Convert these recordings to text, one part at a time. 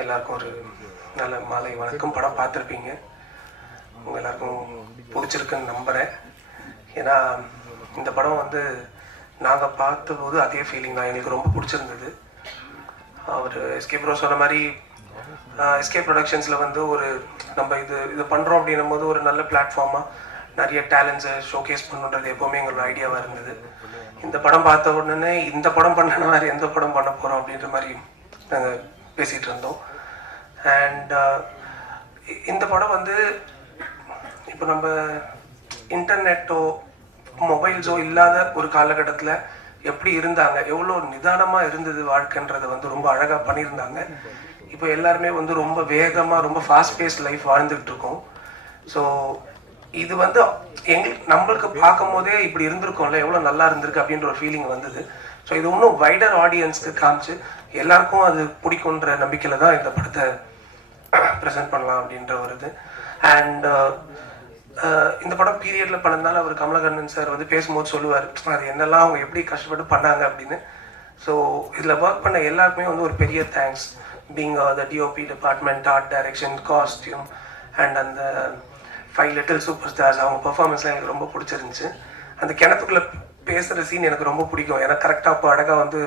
எல்லாருக்கும் ஒரு நல்ல மாலை வணக்கம். படம் பார்த்துருப்பீங்க, உங்கள் எல்லாருக்கும் பிடிச்சிருக்குன்னு நம்புகிறேன். ஏன்னா இந்த படம் வந்து நாங்கள் பார்த்தபோது அதே ஃபீலிங் தான், எங்களுக்கு ரொம்ப பிடிச்சிருந்தது. அவர் எஸ்கே ப்ரோ சொன்ன மாதிரி எஸ்கே ப்ரொடக்ஷன்ஸில் வந்து ஒரு நம்ம இது பண்ணுறோம் அப்படின்னும் போது ஒரு நல்ல பிளாட்ஃபார்மாக நிறைய டேலண்ட்ஸை ஷோகேஸ் பண்ணுன்றது எப்போவுமே எங்களோட ஐடியாவாக இருந்தது. இந்த படம் பார்த்த உடனே இந்த படம் பண்ணனா வேறு எந்த படம் பண்ண போகிறோம் அப்படின்ற மாதிரி நாங்கள் பேசிகிட்டு இருந்தோம். அண்ட் இந்த படம் வந்து இப்போ நம்ம இன்டர்நெட்டோ மொபைல்ஸோ இல்லாத ஒரு காலகட்டத்தில் எப்படி இருந்தாங்க, எவ்வளோ நிதானமாக இருந்தது வாழ்க்கைன்றதை வந்து ரொம்ப அழகாக பண்ணியிருந்தாங்க. இப்போ எல்லாருமே வந்து ரொம்ப வேகமாக ரொம்ப ஃபாஸ்ட் பேஸ்ட் லைஃப் வாழ்ந்துகிட்டு இருக்கோம். ஸோ இது வந்து நம்மளுக்கு பார்க்கும் போதே இப்படி இருந்திருக்கோம்ல, எவ்வளோ நல்லா இருந்திருக்கு அப்படின்ற ஒரு ஃபீலிங் வந்தது. ஸோ இது இன்னும் வைடர் ஆடியன்ஸ்க்கு காமிச்சு எல்லாருக்கும் அது பிடிக்குன்ற நம்பிக்கையில் தான் இந்த படத்தை ப்ரெசென்ட் பண்ணலாம் அப்படின்ற ஒரு இது. அண்ட் இந்த படம் பீரியடில் பண்ணதுனால அவர் கமலஹாசன் சார் வந்து பேசும்போது சொல்லுவார் அது என்னெல்லாம் அவங்க எப்படி கஷ்டப்பட்டு பண்ணாங்க அப்படின்னு. ஸோ இதில் ஒர்க் பண்ண எல்லாருக்குமே வந்து ஒரு பெரிய thanks. Being the DOP department, art direction, costume and அந்த 5 லிட்டில் சூப்பர் ஸ்டார்ஸ், அவங்க பெர்ஃபார்மன்ஸ்லாம் எனக்கு ரொம்ப பிடிச்சிருந்துச்சு. அந்த கிணத்துக்குள்ளே பேசுகிற சீன் எனக்கு ரொம்ப பிடிக்கும். எனக்கு கரெக்டாக அப்போ அழகாக வந்து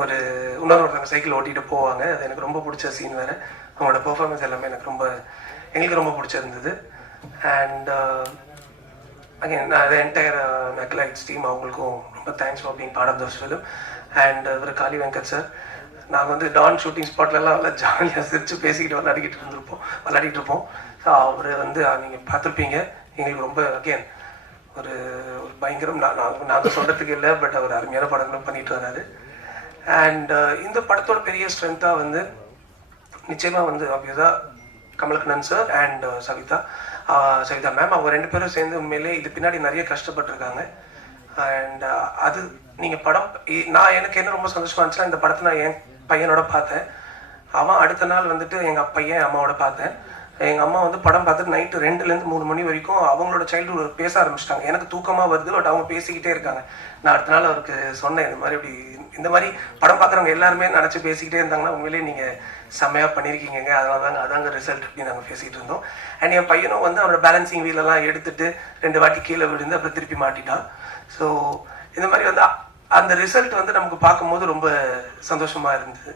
ஒரு இன்னொருத்தவங்க சைக்கிள் ஓட்டிகிட்டு போவாங்க, அது எனக்கு ரொம்ப பிடிச்ச சீன் வேறு. அவங்களோட பெர்ஃபார்மன்ஸ் எல்லாமே எங்களுக்கு ரொம்ப பிடிச்சிருந்தது. And again the entire McLights team, அவங்களுக்கும் ரொம்ப thanks for being part of those film. And இவர் காளி வெங்கட் சார், நாங்கள் வந்து டான் ஷூட்டிங் ஸ்பாட்லலாம் நல்லா ஜாலியாக சிரித்து பேசிக்கிட்டு விளையாடிட்டு இருப்போம். ஸோ அவர் வந்து நீங்கள் பார்த்துருப்பீங்க, எங்களுக்கு ரொம்ப அகெயின் ஒரு பயங்கரம். நாங்கள் சொல்கிறதுக்கு இல்லை, பட் அவர் அருமையான படங்களும் பண்ணிட்டு வராரு. அண்ட் இந்த படத்தோட பெரிய ஸ்ட்ரென்த்தாக வந்து நிச்சயமாக வந்து ஆப்வியஸாக Kamal Haasan sir and Savitha ma'am, அவங்க 2 பேரும் சேர்ந்து உண்மையிலே இது பின்னாடி நிறைய கஷ்டப்பட்டுருக்காங்க. அண்ட் அது நீங்கள் படம் எனக்கு என்ன ரொம்ப சந்தோஷமாக இருந்துச்சுன்னா, இந்த படத்தை நான் என் பையனோட பார்த்தேன். அவன் அடுத்த நாள் வந்துட்டு எங்கள் பையன் அம்மாவோட பார்த்தேன். எங்கள் அம்மா வந்து படம் பார்த்துட்டு நைட்டு 2லேருந்து 3 மணி வரைக்கும் அவங்களோட சைல்டுஹுட் பேச ஆரம்பிச்சிட்டாங்க. எனக்கு தூக்கமாக வருது, பட் அவங்க பேசிக்கிட்டே இருக்காங்க. நான் அடுத்த நாள் அவருக்கு சொன்னேன், இந்த மாதிரி படம் பார்க்குறவங்க எல்லாருமே நினச்சி பேசிக்கிட்டே இருந்தாங்கன்னா உண்மையிலேயே நீங்கள் செம்மையாக பண்ணியிருக்கீங்க, அதாங்க ரிசல்ட் அப்படின்னு நாங்கள் பேசிகிட்டு இருந்தோம். அண்ட் என் பையனும் வந்து அவரோட பேலன்சிங் வீலெல்லாம் எடுத்துட்டு 2 வாட்டி கீழே விழுந்து அப்புறம் திருப்பி மாட்டிட்டான். ஸோ இந்த மாதிரி வந்து அந்த ரிசல்ட் வந்து நமக்கு பார்க்கும்போது ரொம்ப சந்தோஷமாக இருந்தது.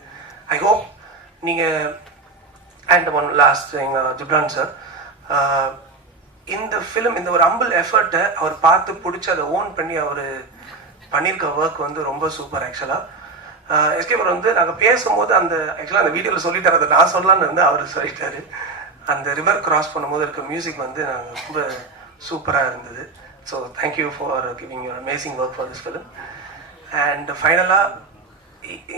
ஐ ஹோப் நீங்கள் அண்ட் ஒன் லாஸ்ட் எங்கள் ஜிப்ரான் சார், இந்த ஃபிலிம் இந்த ஒரு ஹம்பிள் எஃபர்ட்டை அவர் பார்த்து பிடிச்சி அதை ஓன் பண்ணி அவர் பண்ணியிருக்க ஒர்க் வந்து ரொம்ப சூப்பர். ஆக்சுவலாக எஸ்கே ப்ரோ வந்து நாங்கள் பேசும்போது ஆக்சுவலாக அந்த வீடியோவில் சொல்லிட்டார், அதை நான் சொல்லலான்னு இருந்து அவர் சொல்லிட்டாரு. அந்த ரிவர் கிராஸ் பண்ணும்போது இருக்க மியூசிக் வந்து நாங்கள் ரொம்ப சூப்பராக இருந்தது. So thank you for giving your amazing work for this film. And ஃபைனலாக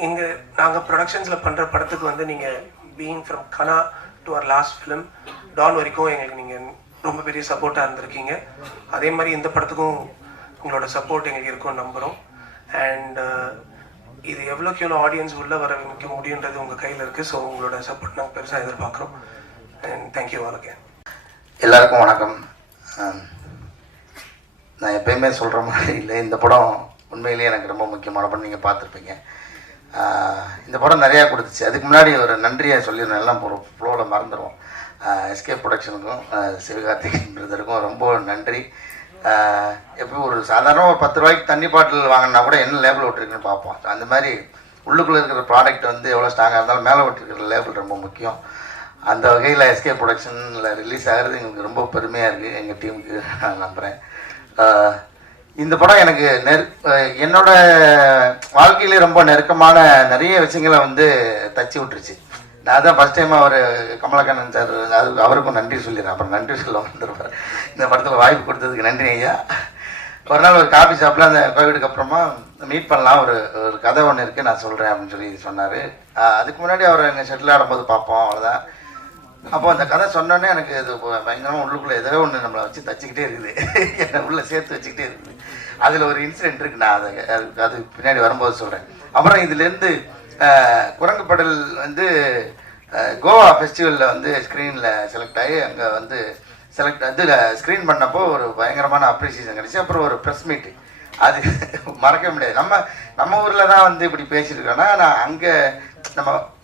இங்கே நாங்கள் ப்ரொடக்ஷன்ஸில் பண்ணுற படத்துக்கு வந்து நீங்கள் being from Kanaa to our last film Don வரைக்கும் எங்களுக்கு நீங்கள் ரொம்ப பெரிய சப்போர்ட்டாக இருந்திருக்கீங்க. அதே மாதிரி இந்த படத்துக்கும் உங்களோட சப்போர்ட் எங்களுக்கு இருக்கும்னு நம்புகிறோம். அண்ட் இது எவ்வளோக்கு எவ்வளோ ஆடியன்ஸ் உள்ளே வர வைக்க முடியுன்றது உங்கள் கையில் இருக்குது. ஸோ உங்களோட சப்போர்ட் நாங்கள் பெருசாக எதிர்பார்க்குறோம். And thank you all again. எல்லாருக்கும் வணக்கம். நான் எப்பயுமே சொல்கிற மாதிரி இல்லை, இந்த படம் உண்மையிலேயே எனக்கு ரொம்ப முக்கியமான படம். நீங்கள் பார்த்துருப்பீங்க, இந்த படம் நிறையா கொடுத்துச்சு. அதுக்கு முன்னாடி ஒரு நன்றியை சொல்லிடுறேன், எல்லாம் ஒரு ஃப்ளோவில் மறந்துடுவோம். எஸ்கே ப்ரொடக்ஷனுக்கும் சிவகார்த்திகேயன் பிரதருக்கும் ரொம்ப நன்றி. எப்போ ஒரு சாதாரண ஒரு 10 ரூபாய்க்கு தண்ணி பாட்டில் வாங்கினா கூட என்ன லேபிள் விட்டுருக்குன்னு பார்ப்போம். அந்த மாதிரி உள்ளுக்குள்ளே இருக்கிற ப்ராடக்ட் வந்து எவ்வளோ ஸ்ட்ராங்காக இருந்தாலும் மேலே விட்டுருக்கிற லேபிள் ரொம்ப முக்கியம். அந்த வகையில் எஸ்கே ப்ரொடக்ஷனில் ரிலீஸ் ஆகிறது எங்களுக்கு ரொம்ப பெருமையாக இருக்குது, எங்கள் டீமுக்கு நான் நம்புகிறேன். இந்த படம் எனக்கு என்னோட வாழ்க்கையிலே ரொம்ப நெருக்கமான நிறைய விஷயங்களை வந்து தச்சு விட்டுருச்சு. நான் தான் ஃபஸ்ட் டைம் அவர் கமலஹாசன் சார், அவருக்கும் நன்றி சொல்லிடுறேன், அப்புறம் நன்றி சொல்ல வந்துருப்பார். இந்த படத்தில் வாய்ப்பு கொடுத்ததுக்கு நன்றி ஐயா. ஒரு நாள் ஒரு காஃபி ஷாப்பில் அந்த கோவிடுக்கு அப்புறமா மீட் பண்ணலாம், ஒரு கதை ஒன்று இருக்குது நான் சொல்கிறேன் அப்படின்னு சொல்லி சொன்னார். அதுக்கு முன்னாடி அவர் எங்கள் ஷெட்டில் ஆடும்போது பார்ப்போம், அவ்வளோதான். அப்போ அந்த கதை சொன்னோன்னே எனக்கு இது பயங்கரமாக உள்ளுக்குள்ளே ஏதோ ஒன்று நம்மளை வச்சு தச்சுக்கிட்டே இருக்குது, என்னை உள்ளே சேர்த்து வச்சுக்கிட்டே இருக்குது. அதில் ஒரு இன்சிடென்ட் இருக்குது, நான் அது பின்னாடி வரும்போது சொல்கிறேன். அப்புறம் இதுலேருந்து குரங்கு படல் வந்து கோவா ஃபெஸ்டிவலில் வந்து ஸ்க்ரீனில் செலக்ட் ஆகி அங்கே வந்து ஸ்க்ரீன் பண்ணப்போ ஒரு பயங்கரமான அப்ரிசியேஷன் கிடச்சி. அப்புறம் ஒரு ப்ரெஸ் மீட்டு, அது மறக்க முடியாது. நம்ம ஊரில் தான் வந்து இப்படி பேசியிருக்கோன்னா, நான் அங்கே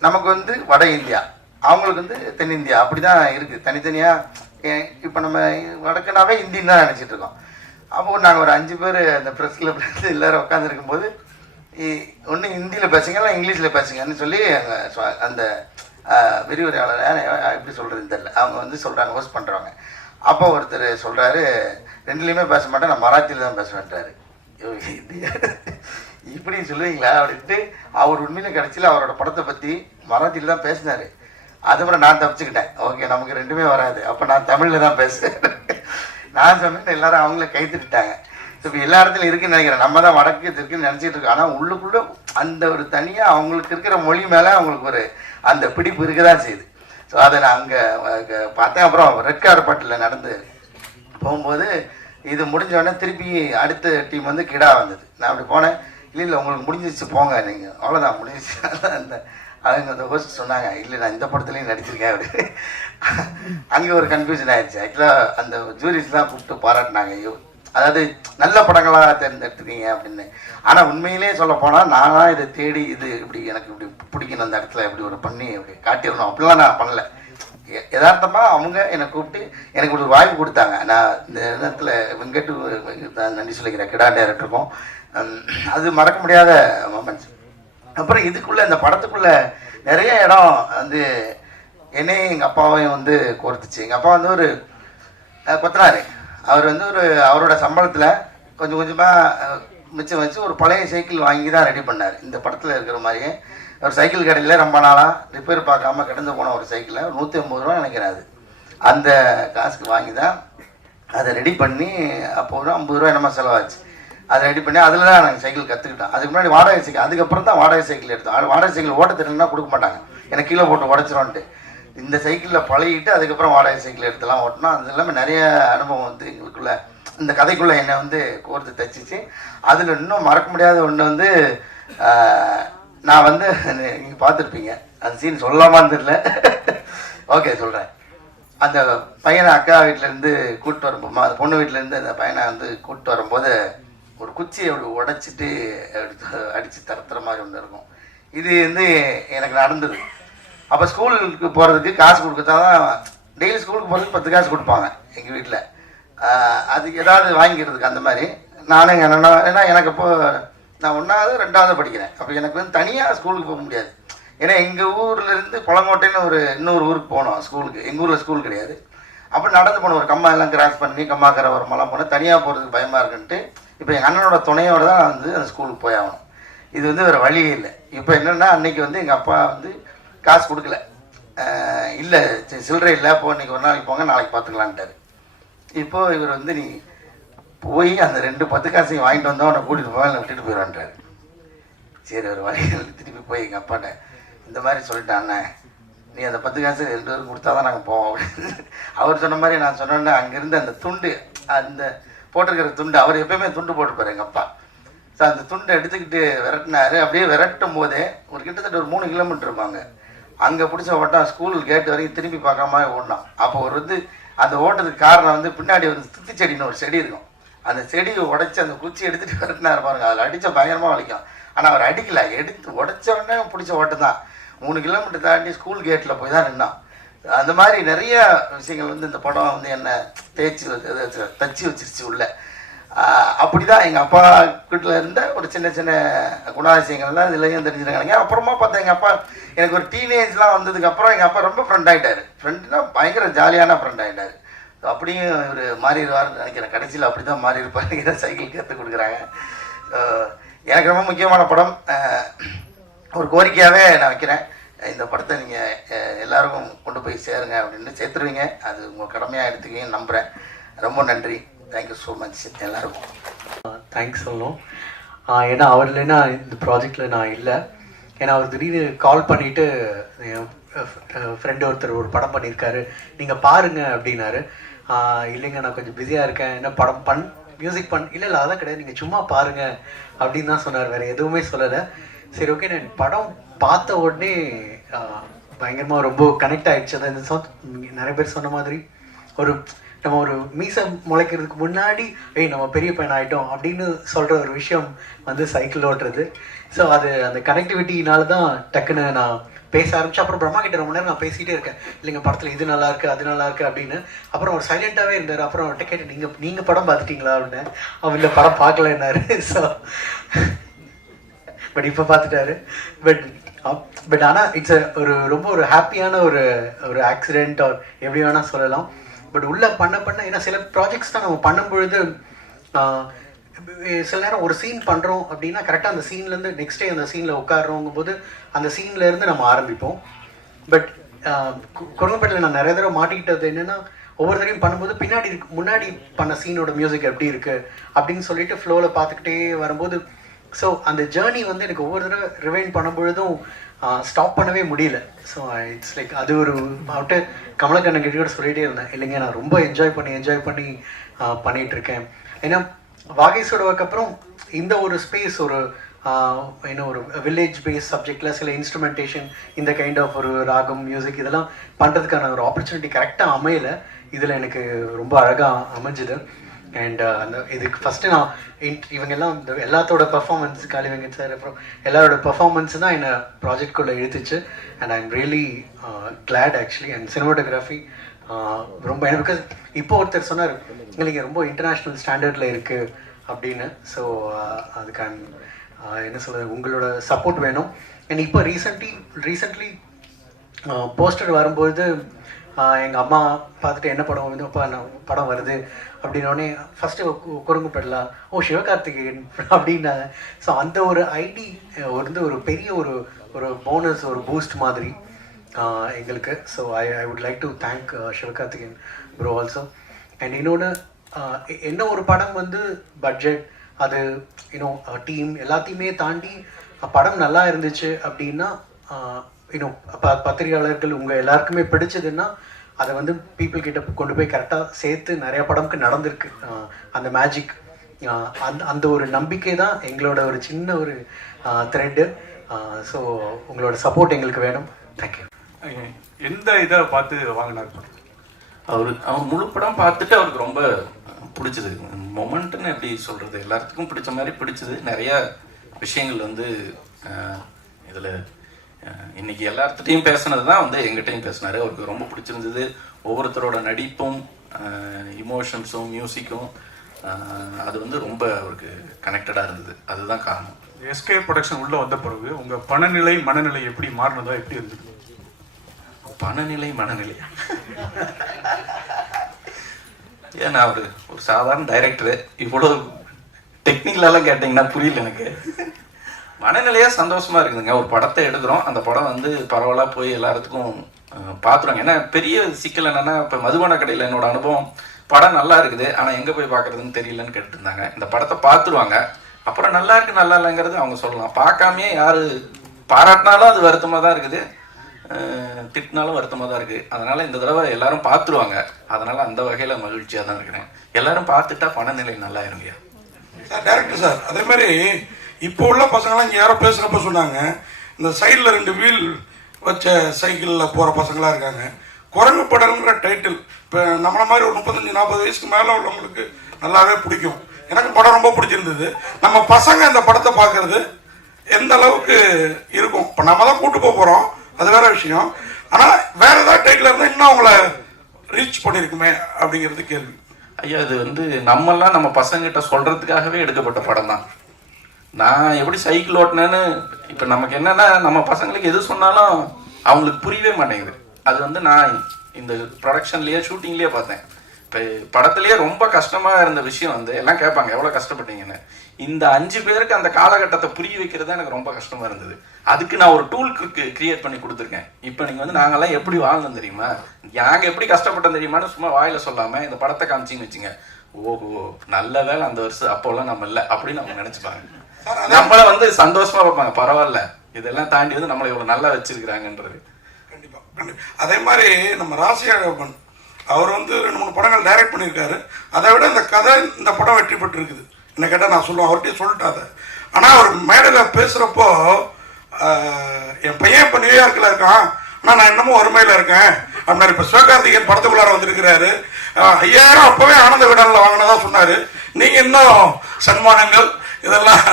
நமக்கு வந்து வட இந்தியா அவங்களுக்கு வந்து தென்னிந்தியா அப்படி தான் இருக்குது. தனித்தனியாக இப்போ நம்ம வடக்குனாவே ஹிந்தின்னு தான் நினச்சிட்டு இருக்கோம். அப்போது நாங்கள் ஒரு 5 பேர் அந்த ப்ரெஸ் கிளப்லேருந்து எல்லோரும் உட்காந்துருக்கும்போது ஒன்று ஹிந்தியில் பேசுங்க இல்லை இங்கிலீஷில் பேசுங்கன்னு சொல்லி அந்த விரிவுரையாளர் எப்படி சொல்கிறதுன்னு தெரியல, அவங்க வந்து சொல்கிறாங்க, ஹோஸ்ட் பண்ணுறாங்க. அப்போ ஒருத்தர் சொல்கிறாரு, ரெண்டுலேயுமே பேச மாட்டேன், நான் மராத்தியில் தான் பேசுவேன்றாரு. இப்படி சொல்லுவீங்களா அப்படின்ட்டு அவர் உண்மையிலே கடைசியில் அவரோட படத்தை பற்றி மராத்தியில் தான் பேசினார். அதுக்கப்புறம் நான் தப்பிச்சுக்கிட்டேன். ஓகே, நமக்கு ரெண்டுமே வராது, அப்போ நான் தமிழில் தான் பேசுவேன். நான் சொன்னேன், எல்லாரும் அவங்கள கைத்துட்டாங்க. ஸோ இப்போ எல்லா இடத்துலையும் இருக்குன்னு நினைக்கிறேன். நம்ம தான் வடக்கு இருக்குன்னு நினச்சிட்டு இருக்கோம். ஆனால் உள்ளுக்குள்ளே அந்த ஒரு தனியாக அவங்களுக்கு இருக்கிற மொழி மேலே அவங்களுக்கு ஒரு அந்த பிடிப்பு இருக்க தான் செய்யுது. ஸோ அதை நான் அங்கே பார்த்தேன். அப்புறம் ரெட் கார்பெட்டில் நடந்து போகும்போது இது முடிஞ்சோடனே திருப்பி அடுத்த டீம் வந்து கிடா வந்தது. நான் அப்படி போனேன், இல்லை உங்களுக்கு முடிஞ்சிச்சு போங்க, நீங்கள் அவ்வளோதான் முடிஞ்சிச்சு. அந்த அவங்க அந்த ஹோஸ்ட் சொன்னாங்க, இல்லை நான் இந்த படத்துலையும் நடிச்சிருக்கேன் அப்படி. அங்கே ஒரு கன்ஃபியூஷன் ஆயிடுச்சு. ஆக்சுவலாக அந்த ஜூரிஸ்லாம் கூப்பிட்டு பாராட்டினாங்க, அதாவது நல்ல படங்களாக தேர்ந்தெடுத்துருக்கீங்க அப்படின்னு. ஆனால் உண்மையிலே சொல்ல போனால் நானாக இதை தேடி இது இப்படி எனக்கு இப்படி பிடிக்கணும், அந்த இடத்துல இப்படி ஒரு பண்ணி அப்படி காட்டிடணும் அப்படிலாம் நான் பண்ணல. யதார்த்தமாக அவங்க என்னை கூப்பிட்டு எனக்கு ஒரு வாய்ப்பு கொடுத்தாங்க. நான் இந்த இடத்துல வெங்கட்டு நன்றி சொல்லிக்கிறேன், கிடா டைரக்டருக்கும். அது மறக்க முடியாத மொமெண்ட்ஸ். அப்புறம் இதுக்குள்ளே இந்த படத்துக்குள்ளே நிறைய இடம் வந்து என்னையும் எங்கள் அப்பாவையும் வந்து கோர்த்துச்சு. எங்கள் அப்பா வந்து ஒரு கொத்தனார். அவர் வந்து அவரோட சம்பளத்தில் கொஞ்சம் கொஞ்சமாக மிச்சம் வச்சு ஒரு பழைய சைக்கிள் வாங்கி தான் ரெடி பண்ணார். இந்த படத்தில் இருக்கிற மாதிரியே ஒரு சைக்கிள் கடையில் ரொம்ப நாளாக ரிப்பேர் பார்க்காம கிடந்து போன ஒரு சைக்கிளை 150 ரூபா நினைக்கிறாரு. அந்த காசுக்கு வாங்கி தான் அதை ரெடி பண்ணி அப்போ ஒரு 50 ரூபா என்னமா செலவாச்சு. அதை ரெடி பண்ணி அதில் தான் நாங்கள் சைக்கிள் கற்றுக்கிட்டோம். அதுக்கு முன்னாடி வாடகை சைக்கிள், அதுக்கப்புறம் தான் வாடகை சைக்கிள் எடுத்தோம். வாடகை சைக்கிள் ஓட்ட தெரியலன்னா கொடுக்க மாட்டாங்க, எனக்கு கீழே போட்டு உடச்சிரோன்ட்டு. இந்த சைக்கிளில் பழகிட்டு அதுக்கப்புறம் வாடகை சைக்கிள் எடுத்துலாம் ஓட்டினோம். அது எல்லாமே நிறைய அனுபவம் வந்து எங்களுக்குள்ள இந்த கதைக்குள்ளே என்னை வந்து கோர்த்து தைச்சிச்சு. அதில் இன்னும் மறக்க முடியாத ஒன்று வந்து நான் வந்து நீங்கள் பார்த்துருப்பீங்க, அந்த சீன் சொல்லாமான்னு தெரியல. ஓகே சொல்கிறேன். அந்த பையனை அக்கா வீட்டிலேருந்து கூப்பிட்டு வரும்போது, அந்த பொண்ணு வீட்டிலேருந்து அந்த பையனை வந்து கூப்பிட்டு வரும்போது ஒரு குச்சியை அப்படி உடைச்சிட்டு அடித்து தரத்துற மாதிரி ஒன்று இருக்கும். இது வந்து எனக்கு நடந்தது. அப்போ ஸ்கூலுக்கு போகிறதுக்கு காசு கொடுக்கறதா தான், டெய்லி ஸ்கூலுக்கு போகிறதுக்கு 10 காசு கொடுப்பாங்க எங்கள் வீட்டில். அதுக்கு ஏதாவது வாங்கிக்கிறதுக்கு அந்த மாதிரி நானும் எங்கள் அண்ணா, ஏன்னா எனக்கு அப்போ நான் 1வது 2வது படிக்கிறேன். அப்போ எனக்கு வந்து தனியாக ஸ்கூலுக்கு போக முடியாது. ஏன்னா எங்கள் ஊர்லேருந்து குளங்கோட்டைன்னு ஒரு இன்னொரு ஊருக்கு போனோம் ஸ்கூலுக்கு. எங்கள் ஊரில் ஸ்கூல் கிடையாது. அப்போ நடந்து போன ஒரு கம்மா எல்லாம் கிராஸ் பண்ணி கம்மாக்கரை ஓரமெல்லாம் போனேன். தனியாக போகிறதுக்கு பயமாக இருக்குன்ட்டு இப்போ எங்கள் அண்ணனோட துணையோடு தான் வந்து அந்த ஸ்கூலுக்கு போய் ஆகணும். இது வந்து வேறு வழியே இல்லை. இப்போ என்னென்னா அன்றைக்கி வந்து எங்கள் அப்பா வந்து காசு கொடுக்கல, இல்லை சில்லறை இல்லை, இப்போ இன்றைக்கி ஒரு நாளைக்கு போங்க, நாளைக்கு பார்த்துக்கலான்ட்டார். இப்போது இவர் வந்து நீ போய் அந்த 2 10 காசையும் வாங்கிட்டு வந்தோம், அவனை கூட்டிகிட்டு போவேன், இல்லை விட்டுட்டு போயிடுவான்ட்டார். சரி ஒரு வழியில் திருப்பி போய் எங்கள் அப்பாட்ட இந்த மாதிரி சொல்லிட்டாண்ணே, நீ அந்த 10 காசு 2 பேரும் கொடுத்தா தான் நாங்கள் போவோம் அப்படின்னு. அவர் சொன்ன மாதிரி நான் சொன்னோன்னே அங்கேருந்து அந்த துண்டு, அந்த போட்டிருக்கிற துண்டு, அவர் எப்பயுமே துண்டு போட்டுப்பார் எங்கள் அப்பா. ஸோ அந்த துண்டை எடுத்துக்கிட்டு விரட்டினார். அப்படியே விரட்டும் போதே ஒரு கிட்டத்தட்ட ஒரு 3 கிலோமீட்டர் இருப்பாங்க. அங்கே பிடிச்ச ஓட்டம் ஸ்கூல் கேட்டு வரைக்கும் திரும்பி பார்க்காம ஓடினான். அப்போ ஒரு வந்து அந்த ஓட்டத்துக்கு காரணம் வந்து பின்னாடி ஒரு துத்தி செடின்னு ஒரு செடி இருக்கும். அந்த செடியை உடைச்சி அந்த குச்சி எடுத்துகிட்டு விரட்டினார் பாருங்க. அதில் அடித்த பயங்கரமாக வலிக்கும். ஆனால் அவர் அடிக்கல, எடுத்து உடைச்ச உடனே பிடிச்ச ஓட்டம் தான். 3 கிலோமீட்டர் தாண்டி ஸ்கூல் கேட்டில் போய் தான் நின்னான். அந்த மாதிரி நிறைய விஷயங்கள் வந்து இந்த படம் வந்து என்னை தச்சு வச்சிருச்சு உள்ள. அப்படி தான் எங்கள் அப்பா வீட்டில் இருந்த ஒரு சின்ன சின்ன குணாதிசயங்கள்லாம் இதுலையும் தெரிஞ்சுருக்காங்க. அப்புறமா பார்த்தா எங்கள் அப்பா எனக்கு ஒரு டீனேஜ்லாம் வந்ததுக்கப்புறம் எங்கள் அப்பா ரொம்ப ஃப்ரெண்ட் ஆகிட்டார். ஃப்ரெண்டுனா பயங்கர ஜாலியான ஃப்ரெண்ட் ஆகிட்டார். அப்படியும் இவர் மாறிடுவார்னு நினைக்கிறேன். கடைசியில் அப்படி தான் மாறி இருப்பார். சைக்கிள் கற்றுக் கொடுக்குறாங்க. எனக்கு ரொம்ப முக்கியமான படம். ஒரு கோரிக்கையாகவே நான் வைக்கிறேன், இந்த படத்தை நீங்கள் எல்லாருக்கும் கொண்டு போய் சேருங்க அப்படின்னு. சேர்த்துருவீங்க, அது உங்கள் கடமையாக எடுத்துக்குவீங்கன்னு நம்புகிறேன். ரொம்ப நன்றி, தேங்க்யூ ஸோ மச் எல்லாருக்கும். தேங்க்ஸ் சொல்லணும். ஏன்னா அவர் இல்லைன்னா இந்த ப்ராஜெக்டில் நான் இல்லை. ஏன்னா அவர் திடீர்னு கால் பண்ணிவிட்டு என் ஃப்ரெண்டு ஒருத்தர் ஒரு படம் பண்ணியிருக்காரு, நீங்கள் பாருங்க அப்படின்னாரு. இல்லைங்க நான் கொஞ்சம் பிஸியாக இருக்கேன், என்ன படம் மியூசிக் இல்லை அதான் கிடையாது, நீங்கள் சும்மா பாருங்க அப்படின்னு தான் சொன்னார், வேறு எதுவுமே சொல்லலை. சரி ஓகே, நான் படம் பார்த்த உடனே பயங்கரமாக ரொம்ப கனெக்ட் ஆகிடுச்சு. அதான் நிறைய பேர் சொன்ன மாதிரி நம்ம ஒரு மீசை முளைக்கிறதுக்கு முன்னாடி நம்ம பெரிய பையன் ஆகிட்டோம் அப்படின்னு சொல்கிற ஒரு விஷயம் வந்து சைக்கிள் ஓட்டுறது. ஸோ அது அந்த கனெக்டிவிட்டினால தான் டக்குன்னு நான் பேச ஆரம்பிச்சு. அப்புறம் பிரம்மா கிட்ட ரொம்ப நேரம் நான் பேசிகிட்டே இருக்கேன், இல்லைங்க படத்தில் இது நல்லா இருக்குது அது நல்லா இருக்குது அப்படின்னு. அப்புறம் அவர் சைலண்ட்டாகவே இருந்தார். அப்புறம் அவர்கிட்ட கேட்டேன், நீங்கள் படம் பார்த்துட்டீங்களா அப்படின்னு. அவர் இந்த படம் பார்க்கலன்னாரு. ஸோ பட் இப்போ பார்த்துட்டாரு. பட் ஆனால் இட்ஸ் ஒரு ரொம்ப ஒரு ஹாப்பியான ஒரு ஆக்சிடென்ட் ஆர் எப்படி வேணால் சொல்லலாம். பட் உள்ளே பண்ண ஏன்னா சில ப்ராஜெக்ட்ஸ் தான் நம்ம பண்ணும்பொழுது சில நேரம் ஒரு சீன் பண்ணுறோம் அப்படின்னா கரெக்டாக அந்த சீன்லேருந்து நெக்ஸ்ட் டே அந்த சீனில் உட்காடுறோங்கும் போது அந்த சீன்லேருந்து நம்ம ஆரம்பிப்போம். பட் குரங்குப்பேட்டில் நான் நிறைய தடவை மாட்டிக்கிட்டது என்னென்னா, ஒவ்வொரு தடவையும் பண்ணும்போது முன்னாடி பண்ண சீனோட மியூசிக் எப்படி இருக்குது அப்படின்னு சொல்லிட்டு ஃப்ளோவில் பார்த்துக்கிட்டே வரும்போது, ஸோ அந்த ஜேர்னி வந்து எனக்கு ஒவ்வொரு தடவை ரிவைண்ட் பண்ணும்பொழுதும் ஸ்டாப் பண்ணவே முடியல. ஸோ இட்ஸ் லைக் அது ஒரு அவட்ட கமலக்கண்ணன் கிட்ட கூட சொல்லிகிட்டே இருந்தேன், இல்லைங்க நான் ரொம்ப என்ஜாய் பண்ணி பண்ணிகிட்ருக்கேன். ஏன்னா வாகேஷோடவுக்கு அப்புறம் இந்த ஒரு ஸ்பேஸ் ஒரு ஒரு வில்லேஜ் பேஸ் சப்ஜெக்டில் சில இன்ஸ்ட்ருமெண்டேஷன் இந்த கைண்ட் ஆஃப் ஒரு ராகம் மியூசிக் இதெல்லாம் பண்ணுறதுக்கான ஒரு ஆப்பர்ச்சுனிட்டி கரெக்டாக அமையலை. இதில் எனக்கு ரொம்ப அழகாக அமைஞ்சுது. அண்ட் அந்த இதுக்கு ஃபஸ்ட்டு நான் இவங்கெல்லாம் இந்த எல்லாத்தோட பர்ஃபார்மன்ஸ், காளிவெங்கட் சார் அப்புறம் எல்லாரோட பர்ஃபார்மன்ஸ் தான் என்னை ப்ராஜெக்ட்குள்ளே இழுத்துச்சு. And I am really glad actually. And cinematography ரொம்ப எனக்கு பிகாஸ் இப்போ ஒருத்தர் சொன்னார், இல்லைங்க ரொம்ப இன்டர்நேஷ்னல் ஸ்டாண்டர்டில் இருக்குது அப்படின்னு. ஸோ அதுக்கு என்ன சொல்கிறது, உங்களோட சப்போர்ட் வேணும். அண்ட் இப்போ ரீசெண்ட்லி போஸ்டர் வரும்போது எங்கள் அம்மா பார்த்துட்டு என்ன படம் வந்து படம் வருது அப்படின்னோடனே ஃபஸ்ட்டு குரங்குப்படலாம், ஓ சிவகார்த்திகேயன் அப்படின்னாங்க. ஸோ அந்த ஒரு ஐடி வந்து ஒரு பெரிய ஒரு போனஸ், ஒரு பூஸ்ட் மாதிரி எங்களுக்கு. So I would like to thank Sivakarthikeyan bro also. And இன்னொன்று என்ன ஒரு படம் வந்து பட்ஜெட் அது டீம் எல்லாத்தையுமே தாண்டி படம் நல்லா இருந்துச்சு அப்படின்னா பத்திரிகையாளர்கள் உங்கள் எல்லாருக்குமே பிடிச்சதுன்னா அதை வந்து பீப்புள் கிட்ட கொண்டு போய் கரெக்டாக சேர்த்து நிறையா படம்க்கு நடந்திருக்கு. அந்த மேஜிக் அந்த ஒரு நம்பிக்கை தான் எங்களோட ஒரு சின்ன ஒரு த்ரெட்டு. ஸோ உங்களோட சப்போர்ட் எங்களுக்கு வேணும். தேங்க்யூ. எந்த இதை பார்த்து வாங்கினார்? அவர் முழு படம் பார்த்துட்டு அவருக்கு ரொம்ப பிடிச்சது. மொமெண்ட்டுன்னு எப்படி சொல்கிறது, எல்லாத்துக்கும் பிடிச்ச மாதிரி பிடிச்சது. நிறையா விஷயங்கள் வந்து இதில் இன்னைக்கு எல்லார்கிட்டையும் பேசுனது தான் வந்து எங்கிட்டையும் பேசினார். அவருக்கு ரொம்ப பிடிச்சிருந்தது. ஒவ்வொருத்தரோட நடிப்பும் இமோஷன்ஸும் மியூசிக்கும் அது வந்து ரொம்ப அவருக்கு கனெக்டடாக இருந்தது. அதுதான் காரணம். எஸ்கே ப்ரொடக்ஷன் உள்ளே வந்த பிறகு உங்கள் பணநிலை மனநிலை எப்படி மாறினதா, எப்படி இருந்தது? மனநிலை ஏன் நான் ஒரு சாதாரண டைரக்டரு, இவ்வளோ டெக்னிக்கலெல்லாம் கேட்டிங்கன்னா புரியல எனக்கு. மனநிலையாக சந்தோஷமாக இருக்குதுங்க. ஒரு படத்தை எடுக்கிறோம், அந்த படம் வந்து பரவாயில்ல போய் எல்லாத்துக்கும் பார்த்துருவாங்க. ஏன்னா பெரிய சிக்கல் என்னென்னா, இப்போ மதுபான கடையில் என்னோட அனுபவம், படம் நல்லா இருக்குது ஆனால் எங்கே போய் பார்க்குறதுன்னு தெரியலன்னு கேட்டுருந்தாங்க. இந்த படத்தை பார்த்துருவாங்க, அப்புறம் நல்லா இருக்கு நல்லா இல்லைங்கிறது அவங்க சொல்லலாம். பார்க்காமையே யார் பாராட்டினாலும் அது வருத்தமாக தான் இருக்குது, திட்டினாலும் வருத்தமாக தான் இருக்குது. அதனால் இந்த தடவை எல்லாரும் பார்த்துருவாங்க. அதனால் அந்த வகையில் மகிழ்ச்சியாக தான் இருக்கிறேன். எல்லாரும் பார்த்துட்டா பணநிலை நல்லா இருங்கய்யா. சார் டேரக்டர் சார், அதே மாதிரி இப்போ உள்ள பசங்களாம் இங்கே யாரோ பேசுகிறப்ப சொன்னாங்க, இந்த சைடில் 2 வீல் வச்ச சைக்கிளில் போகிற பசங்களாக இருக்காங்க. குரங்கு படம்ங்கிற டைட்டில் இப்போ நம்மளை மாதிரி ஒரு 35-40 வயசுக்கு மேலே உள்ளவங்களுக்கு நல்லாவே பிடிக்கும். எனக்கு படம் ரொம்ப பிடிச்சிருந்தது. நம்ம பசங்க இந்த படத்தை பார்க்கறது எந்த அளவுக்கு இருக்கும், இப்போ நம்ம தான் கூட்டு போக போகிறோம், அது வேற விஷயம். ஆனால் வேற ஏதாவது டைட்டில் இருந்தால் இன்னும் அவங்கள ரீச் பண்ணியிருக்குமே அப்படிங்கிறது கேள்வி. ஐயா, இது வந்து நம்மெல்லாம் நம்ம பசங்கிட்ட சொல்கிறதுக்காகவே எடுக்கப்பட்ட படம் தான். நான் எப்படி சைக்கிள் ஓட்டினேன்னு இப்போ நமக்கு என்னென்னா, நம்ம பசங்களுக்கு எது சொன்னாலும் அவங்களுக்கு புரியவே மாட்டேங்குது. அது வந்து நான் இந்த ப்ரொடக்ஷன்லேயே ஷூட்டிங்லேயே பார்த்தேன். இப்போ படத்துலேயே ரொம்ப கஷ்டமாக இருந்த விஷயம் வந்து எல்லாம் கேட்பாங்க எவ்வளோ கஷ்டப்பட்டீங்கன்னு. இந்த 5 பேருக்கு அந்த காலகட்டத்தை புரிய வைக்கிறது எனக்கு ரொம்ப கஷ்டமாக இருந்தது. அதுக்கு நான் ஒரு டூல் கிரியேட் பண்ணி கொடுத்துருக்கேன். இப்போ நீங்கள் வந்து நாங்கள்லாம் எப்படி வாழ்ந்தோம் தெரியுமா, நாங்கள் எப்படி கஷ்டப்பட்டோம் தெரியுமான்னு சும்மா வாயில் சொல்லாமல் இந்த படத்தை காமிச்சிங்கன்னு வச்சுங்க, ஓஹோ நல்ல வேலை அந்த வருஷம் அப்போல்லாம் நம்ம இல்லை அப்படின்னு அவங்க நினச்சிப்பாங்க. நம்மளை வந்து சந்தோஷமா பார்ப்பாங்க, பரவாயில்ல இதெல்லாம் தாண்டி வந்து நம்மளை இவ்வளோ நல்லா வச்சிருக்கிறாங்கன்றது. கண்டிப்பாக. அதே மாதிரி நம்ம ராசியாகப்பன் அவர் வந்து 2-3 படங்கள் டைரக்ட் பண்ணியிருக்காரு. அதை விட இந்த கதை இந்த படம் வெற்றி பெற்று இருக்குது. என்ன கேட்டால் நான் சொல்லுவேன், அவர்கிட்டயே சொல்லிட்டாரு. ஆனால் அவர் மேடையில் பேசுகிறப்போ, என் பையன் இப்போ நியூயார்க்கில் இருக்கான், ஆனால் நான் இன்னமும் வறுமையில் இருக்கேன் அப்படின்னாரு. இப்போ சிவகார்த்திகேயன் படத்துக்குள்ளார வந்திருக்கிறாரு. 5000 அப்போவே ஆனந்த விடலில் வாங்கினதா சொன்னார். நீங்கள் இன்னும் சன்மானங்கள் இதெல்லாம்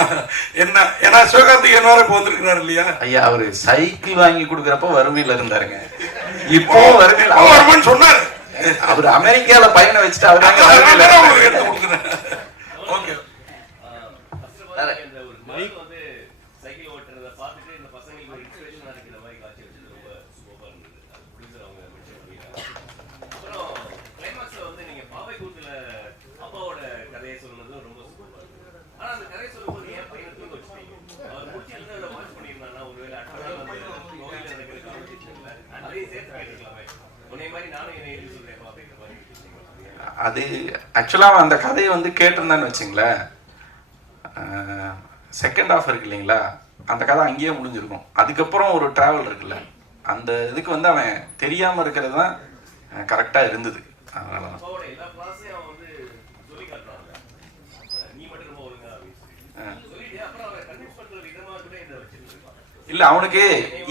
என்ன? ஏன்னா சிவகார்த்திகேயன் வேற இப்போ வந்திருக்கிறாரு இல்லையா? ஐயா அவரு சைக்கிள் வாங்கி கொடுக்கறப்ப வறுமையில இருந்தாருங்க, இப்போ வறுமையில வருமானு சொன்னாரு. அவர் அமெரிக்கால பையனை வச்சுட்டு அவர் எடுத்து கொடுக்குறேன். ஓகே. அது ஆக்சுவலா அந்த கதையை வந்து கேட்டிருந்தான்னு வச்சுங்களேன், செகண்ட் ஹாஃப் இருக்கு இல்லைங்களா, அந்த கதை அங்கேயே முடிஞ்சிருக்கும். அதுக்கப்புறம் ஒரு டிராவல் இருக்குல்ல, அந்த இதுக்கு வந்து அவன் தெரியாம இருக்கிறது தான் கரெக்டா இருந்தது. அதனாலதான் இல்ல அவனுக்கு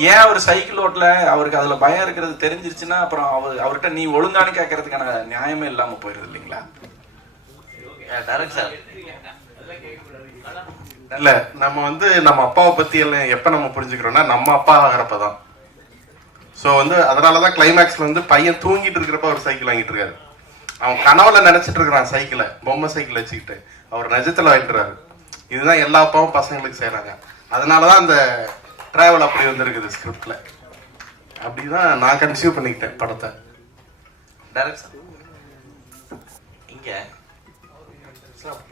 ஏன் அவர் சைக்கிள் ஓட்டல, அவருக்கு அதுல பயம் இருக்கிறது தெரிஞ்சிருச்சுன்னா அப்புறம் அவர்கிட்ட நீ ஒழுங்கானு கேட்கறதுக்கான நியாயமே இல்லாம போயிருது இல்லைங்களா? இல்ல நம்ம வந்து நம்ம அப்பாவை பத்தி எல்லாம் எப்ப நம்ம புரிஞ்சுக்கிறோம்னா நம்ம அப்பா ஆகிறப்பதான். ஸோ வந்து அதனாலதான் கிளைமேக்ஸ்ல வந்து பையன் தூங்கிட்டு இருக்கிறப்ப அவர் சைக்கிள் வாங்கிட்டு இருக்காரு. அவன் கனவுல நினைச்சிட்டு இருக்கிறான் சைக்கிளை, பொம்மை சைக்கிள் வச்சுக்கிட்டு, அவர் நிஜத்துல வாங்கிட்டுறாரு. இதுதான் எல்லா அப்பாவும் பசங்களுக்கு செய்யறாங்க. அதனாலதான் அந்த டிராவல் அப்படி வந்திருக்குது ஸ்கிரிப்ட்ல. அப்படிதான் நான் கன்சியூவ் பண்ணிக்கிட்டேன் படத்தை. டைரக்ட் இங்க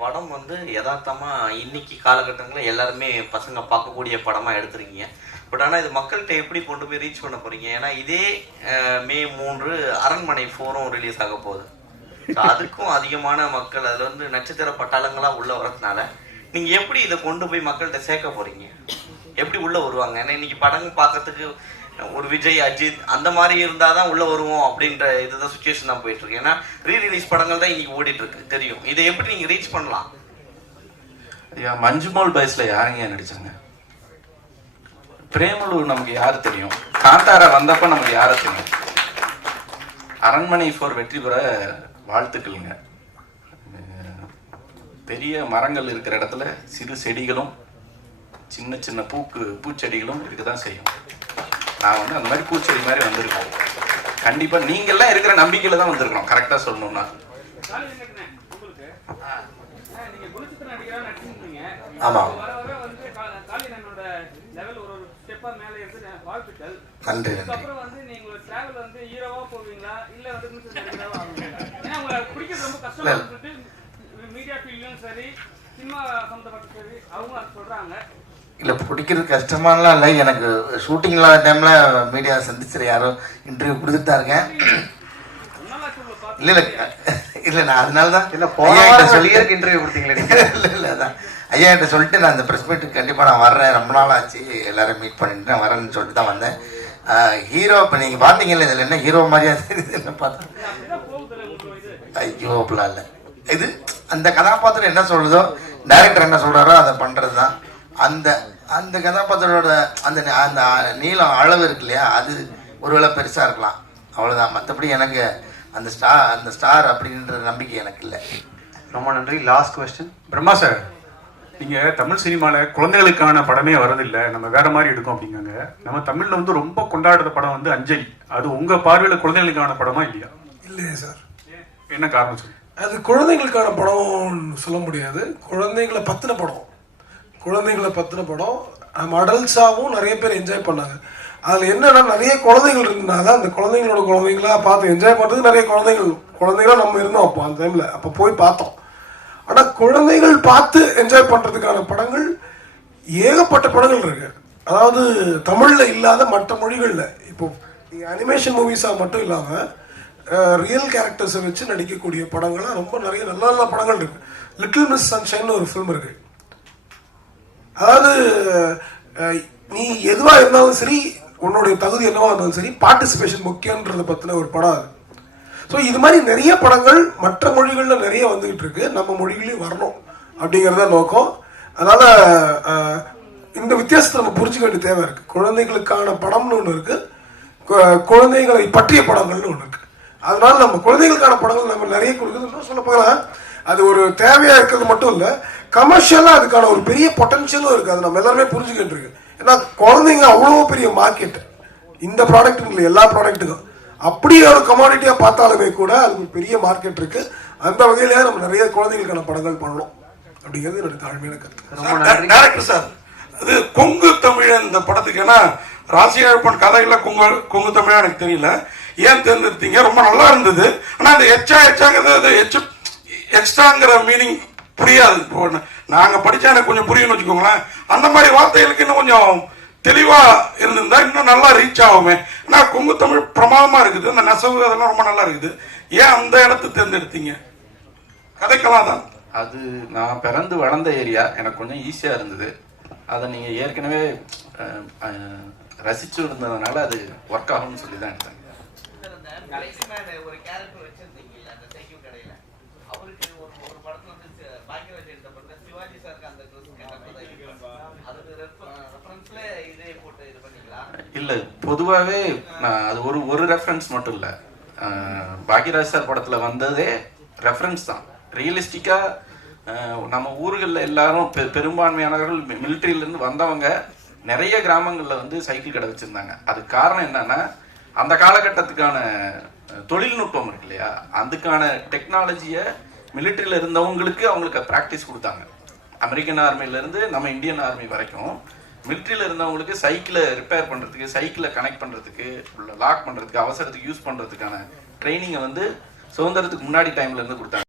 படம் வந்து யதார்த்தமா இன்னைக்கு காலகட்டங்களில் எல்லாருமே பசங்க பார்க்கக்கூடிய படமா எடுத்துருக்கீங்க. பட் ஆனால் இது மக்கள்கிட்ட எப்படி கொண்டு போய் ரீச் பண்ண போறீங்க? ஏன்னா இதே மே 3 அரண்மனை 4 ரிலீஸ் ஆக போகுது. அதுக்கும் அதிகமான மக்கள் அதில் வந்து நட்சத்திர பட்டாளங்களா உள்ள வரதுனால நீங்க எப்படி இதை கொண்டு போய் மக்கள்கிட்ட சேர்க்க போறீங்க? எப்படி உள்ள வருவாங்க? ஏன்னா இன்னைக்கு படம் பார்க்கறதுக்கு ஒரு விஜய், அஜித் அந்த மாதிரி இருந்தாதான் உள்ள வருவோம் அப்படின்ற இதுதான் சுச்சுவேஷன் தான் போயிட்டு இருக்கு. ஏன்னா ரீ-ரிலீஸ் படங்கள் தான் இன்னைக்கு ஓடிட்டு இருக்கு தெரியும். இதை எப்படி நீங்க ரீச் பண்ணலாம்? ஐயா மஞ்சுமோல் பாய்ஸ்ல யாருங்க நடிச்சாங்க? பிரேமலு நமக்கு யாரு தெரியும்? காந்தாரா வந்தப்ப நமக்கு யாரை தெரியும்? அரண்மனை 4 வெற்றி பெற வாழ்த்துக்கள்ங்க. பெரிய மரங்கள் இருக்கிற இடத்துல சிறு செடிகளும் சின்ன சின்ன பூச்செடிகளும் இருக்குதான் செய்யும். நான் வந்து அந்த மாதிரி பூச்செடி மாதிரி வந்திருக்கோம். கண்டிப்பா நீங்க எல்லாம் இருக்கிற நம்பிக்கையில தான் வந்திருக்கோம். கரெக்டா சொல்லணும்னா ஆமா நன்றி இல்லை பிடிக்கிறது கஷ்டமானலாம் இல்லை. எனக்கு ஷூட்டிங்ல டைம்ல மீடியா சந்திச்சு யாரும் இன்டர்வியூ கொடுத்துட்டு தான் இருக்கேன். இல்லை இல்லை இல்லை நான் அதனால தான் இன்டர்வியூ கொடுத்தீங்களே. இல்லை இல்லை அதான் ஐயா கிட்ட சொல்லிட்டு நான் அந்த ப்ரெஸ் மீட்டுக்கு கண்டிப்பாக நான் வர்றேன், ரொம்ப நாள் ஆச்சு எல்லாரும் மீட் பண்ணிட்டு நான் வரேன்னு சொல்லிட்டு தான் வந்தேன். ஹீரோ இப்போ நீங்கள் பார்த்தீங்கல்ல, இதில் என்ன ஹீரோ மாதிரியா தெரியுது என்ன பார்த்தா? ஐயோ அப்படிலாம் இல்லை. இது அந்த கதாபாத்திரம் என்ன சொல்லுதோ, டைரக்டர் என்ன சொல்கிறாரோ அதை பண்ணுறது தான். அந்த அந்த கதாபாத்திரோட அந்த அந்த நீளம் அளவு இருக்கு இல்லையா, அது ஒருவேளை பெருசாக இருக்கலாம், அவ்வளோதான். மற்றபடி எனக்கு அந்த ஸ்டார் அப்படின்ற நம்பிக்கை எனக்கு இல்லை. ரொம்ப நன்றி. Last question. பிரம்மா சார், நீங்க தமிழ் சினிமால குழந்தைகளுக்கான படமே வரதில்லை, நம்ம வேற மாதிரி எடுக்கும் அப்படிங்காங்க. நம்ம தமிழ்ல வந்து ரொம்ப கொண்டாடுற படம் வந்து அஞ்சலி. அது உங்க பார்வையில குழந்தைகளுக்கான படமா இல்லையா? இல்லையே சார். என்ன காரணம் சொல்லு? அது குழந்தைங்களுக்கான படம் சொல்ல முடியாது. குழந்தைங்களை பத்தின படம், நம்ம அடல்ட்ஸாகவும் நிறைய பேர் என்ஜாய் பண்ணாங்க. அதில் என்னன்னா நிறைய குழந்தைகள் இருந்தனால அந்த குழந்தைங்களோட குழந்தைங்களா பார்த்து என்ஜாய் பண்ணுறதுக்கு நிறைய குழந்தைங்களா நம்ம இருந்தோம் அப்போ அந்த டைமில். அப்போ போய் பார்த்தோம். ஆனால் குழந்தைகள் பார்த்து என்ஜாய் பண்ணுறதுக்கான படங்கள் ஏகப்பட்ட படங்கள் இருக்கு. அதாவது தமிழில் இல்லாத மற்ற மொழிகளில் இப்போ அனிமேஷன் மூவிஸாக மட்டும் இல்லாமல் ரியல் கேரக்டர்ஸை வச்சு நடிக்கக்கூடிய படங்கள்லாம் ரொம்ப நிறைய நல்ல நல்ல படங்கள் இருக்கு. லிட்டில் மிஸ் சன்ஷைன் ஒரு ஃபிலிம் இருக்கு. அதாவது நீ எதுவாக இருந்தாலும் சரி, உன்னுடைய தகுதி என்னவா இருந்தாலும் சரி, பார்ட்டிசிபேஷன் முக்கியன்றதை பற்றின ஒரு படம் அது. ஸோ இது மாதிரி நிறைய படங்கள் மற்ற மொழிகளில் நிறைய வந்துகிட்டு இருக்கு, நம்ம மொழிகளையும் வரணும் அப்படிங்கிறத நோக்கம். அதனால இந்த வித்தியாசத்தை நம்ம புரிஞ்சுக்க வேண்டிய தேவை இருக்கு. குழந்தைகளுக்கான படம்னு ஒன்று இருக்கு, குழந்தைகளை பற்றிய படங்கள்னு ஒன்று இருக்கு. அதனால நம்ம குழந்தைகளுக்கான படங்கள் நம்ம நிறைய கொடுக்குறது. இன்னும் சொல்ல போகலாம், அது ஒரு தேவையா இருக்கிறது மட்டும் இல்லை, கமர்ஷியலாக அதுக்கான ஒரு பெரிய பொட்டன்ஷியலும் இருக்குது. அது நம்ம எல்லாருமே புரிஞ்சுக்கிட்டு இருக்கு. ஏன்னா குழந்தைங்க அவ்வளோ பெரிய மார்க்கெட் இந்த ப்ராடக்ட் இல்லை, எல்லா ப்ராடக்ட்டுக்கும். அப்படி ஒரு கமாடிட்டியாக பார்த்தாலுமே கூட அதுக்கு ஒரு பெரிய மார்க்கெட் இருக்கு. அந்த வகையிலேயே நம்ம நிறைய குழந்தைகளுக்கான படங்கள் பண்ணணும் அப்படிங்கிறது என்னோட தாழ்மையான கருத்து. டேரக்டர் சார், அது கொங்கு தமிழன் இந்த படத்துக்கு, ஏன்னா ராசியப்பன் கதையில கொங்கு தமிழா எனக்கு தெரியல, ஏன் தேர்ந்தெடுத்தீங்க? ரொம்ப நல்லா இருந்தது. ஆனா அந்த எச்சாங்கிறது எக்ஸ்ட்ராங்கிற மீனிங் புரியாது. இப்போ நாங்க படிச்சா எனக்கு கொஞ்சம் புரியும்னு வச்சுக்கோங்களேன். அந்த மாதிரி வார்த்தைகளுக்கு இன்னும் கொஞ்சம் தெளிவா இருந்திருந்தா இன்னும் நல்லா ரீச் ஆகுமே. ஆனா கொங்கு தமிழ் பிரமாதமா இருக்குது, அந்த நெசவு அதெல்லாம் ரொம்ப நல்லா இருக்குது. ஏன் அந்த இடத்த தேர்ந்தெடுத்தீங்க? கதைக்கலாம் தான் அது நான் பிறந்து வளர்ந்த ஏரியா, எனக்கு கொஞ்சம் ஈஸியா இருந்தது. அதை நீங்க ஏற்கனவே ரசிச்சு இருந்ததுனால அது ஒர்க் ஆகும்னு சொல்லி தான் எடுத்தேன். இல்ல, பொதுவாகவே நான் அது ஒரு ரெஃபரன்ஸ் மட்டும் இல்ல, பாக்யராஜ் சார் படத்துல வந்ததே ரெஃபரன்ஸ் தான். ரியலிஸ்டிக்கா நம்ம ஊர்களில் எல்லாரும் பெரும்பான்மையானவர்கள் மிலிட்ரியிலேருந்து வந்தவங்க நிறைய கிராமங்களில் வந்து சைக்கிள் கடை வச்சுருந்தாங்க. அதுக்கு காரணம் என்னன்னா, அந்த காலகட்டத்துக்கான தொழில்நுட்பம் இருக்கு இல்லையா, அதுக்கான டெக்னாலஜியை மிலிட்ரியில் இருந்தவங்களுக்கு அவங்களுக்கு ப்ராக்டிஸ் கொடுத்தாங்க. அமெரிக்கன் ஆர்மியிலேருந்து நம்ம இந்தியன் ஆர்மி வரைக்கும் மிலிட்ரியில் இருந்தவங்களுக்கு சைக்கிளை ரிப்பேர் பண்ணுறதுக்கு, சைக்கிளை கனெக்ட் பண்ணுறதுக்கு, லாக் பண்ணுறதுக்கு, அவசரத்துக்கு யூஸ் பண்ணுறதுக்கான ட்ரைனிங்கை வந்து சுதந்திரத்துக்கு முன்னாடி டைம்லேருந்து கொடுத்தாங்க.